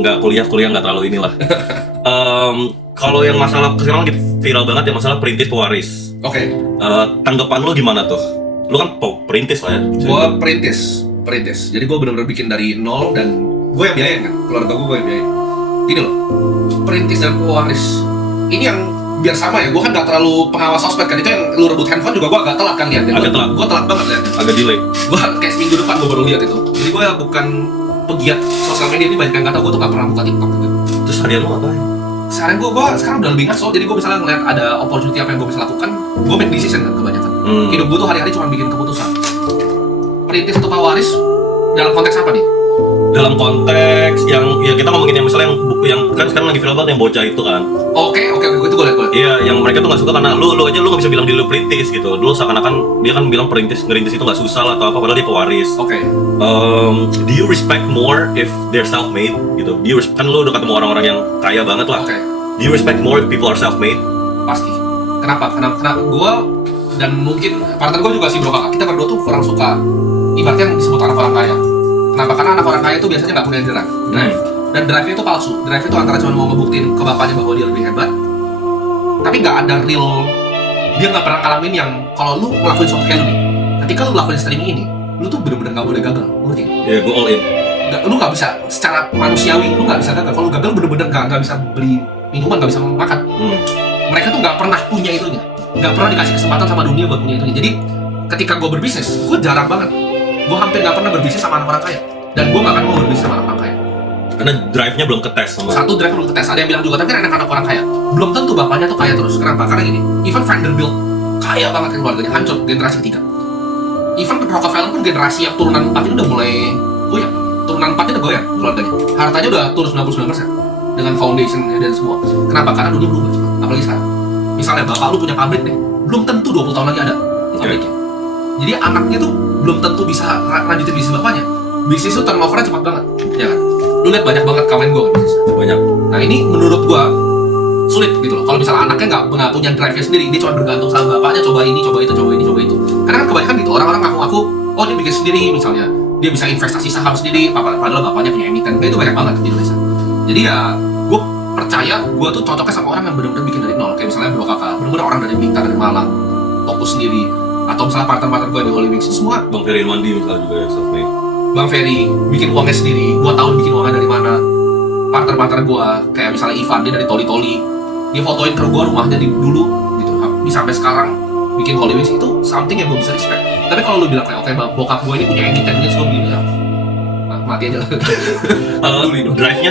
nggak kuliah nggak terlalu inilah. Kalau yang masalah sekarang lagi viral banget ya masalah perintis pewaris. Oke. Tanggapan lo gimana tuh? Lo kan perintis lah ya. Gue perintis. Jadi gue benar-benar bikin dari nol dan gue yang biayain kan, keluarga gue yang biayain. Gini loh, perintis dan pewaris ini yang biar sama ya. Gue kan gak terlalu pengawas sosmed kan, itu yang lu rebut handphone juga gue agak telat kan lihat. Agak telat. Gue telat banget lihat. Agak delay. Gue kayak seminggu depan gue baru lihat itu. Jadi gue bukan pegiat sosial media, ini banyak yang gak tau gue tuh gak pernah buka TikTok gitu. Terus harian lo ngapain? Seharian gue sekarang udah lebih ngaso. Jadi gue misalnya ngeliat ada opportunity apa yang gue bisa lakukan, gue make decision kan kebanyakan. Hidup gue tuh hari-hari cuma bikin keputusan. Perintis atau pewaris dalam konteks apa nih? Dalam konteks yang ya kita ngomongin yang misalnya yang kan sekarang lagi viral banget yang bocah itu kan. Oke, itu gue liat. Iya, yang mereka tuh nggak suka karena lu aja lu nggak bisa bilang diri lu perintis gitu. Dulu seakan-akan dia kan bilang ngerintis itu nggak susah lah atau apa, padahal dia pewaris. Oke. Do you respect more if they're self-made gitu? Kan lu udah ketemu orang-orang yang kaya banget lah. Oke. Do you respect more if people are self-made? Pasti. Kenapa? Karena gue dan mungkin partner gue juga sih bro kakak. Kita berdua tuh kurang suka ibaratnya yang disebut anak orang kaya. Kenapa? Karena anak orang kaya itu biasanya nggak punya drive. Dan drive-nya itu palsu. Drive itu antara cuma mau ngebuktiin ke bapaknya bahwa dia lebih hebat, tapi nggak ada real. Dia nggak pernah ngalamin yang kalau lu ngelakuin sesuatu kayak lu nih. Ketika lu ngelakuin streaming ini, lu tuh bener-bener nggak boleh gagal. Ngerti? Ya, go all in. Lu nggak bisa secara manusiawi, lu nggak bisa gagal. Kalau lu gagal bener-bener nggak bisa beli minuman, nggak bisa makan. Mereka tuh nggak pernah punya itunya, nggak pernah dikasih kesempatan sama dunia buat punya itunya. Jadi ketika gue berbisnis, gue jarang banget. Gue hampir nggak pernah berbisnis sama anak orang kaya, dan gue nggak akan mau berbisnis sama anak orang kaya. Karena drive-nya belum ketes sama. Satu, drive belum ketes. Ada yang bilang juga, tapi kan anak-anak orang kaya belum tentu bapaknya tuh kaya terus. Kenapa? Karena gini, even Vanderbilt kaya banget kan keluarganya, hancur generasi ketiga. Even Rockefeller pun generasi yang turunan 4 ini udah mulai goyang. Turunan 4 udah goyang keluarganya. Hartanya udah turun 99% dengan foundation dan semua. Kenapa? Karena dunia berubah. Apalagi sekarang. Misalnya bapak lu punya pabrik nih, belum tentu 20 tahun lagi ada pabriknya. Jadi anaknya tuh belum tentu bisa lanjutin bisnis bapaknya. Bisnis itu turnovernya cepat banget, ya kan? Lu lihat banyak banget kawan gue kan bisnis. Banyak. Nah ini menurut gue sulit gitu loh. Kalau misalnya anaknya nggak punya drive-nya sendiri, dia cuma bergantung sama bapaknya, coba ini, coba itu. Karena kan kebanyakan gitu, orang-orang ngaku-ngaku, oh dia bikin sendiri misalnya, dia bisa investasi saham sendiri, padahal bapaknya punya emiten. Nah, itu banyak banget di Indonesia. Jadi ya, gue percaya gue tuh cocoknya sama orang yang benar-benar bikin dari nol. Kayak misalnya bro kakak, benar-benar orang dari Blitar, dari Malang, fokus sendiri. Atau misalnya partner-partner gue di Holy Wings, semua. Bang Ferry Mandi misalnya juga ya self-made. Bang Ferry bikin uangnya sendiri, 2 tahun bikin uangnya dari mana. Partner-partner gue, kayak misalnya Ivan, dia dari Toli-Toli, dia fotoin ke gue rumahnya dulu gitu. Ini sampai sekarang bikin Holy Wings itu something yang gue bisa respect. Tapi kalau lu bilang kayak oke, bokap gue ini punya emiten, gue bilang ya mati aja lah. Drive-nya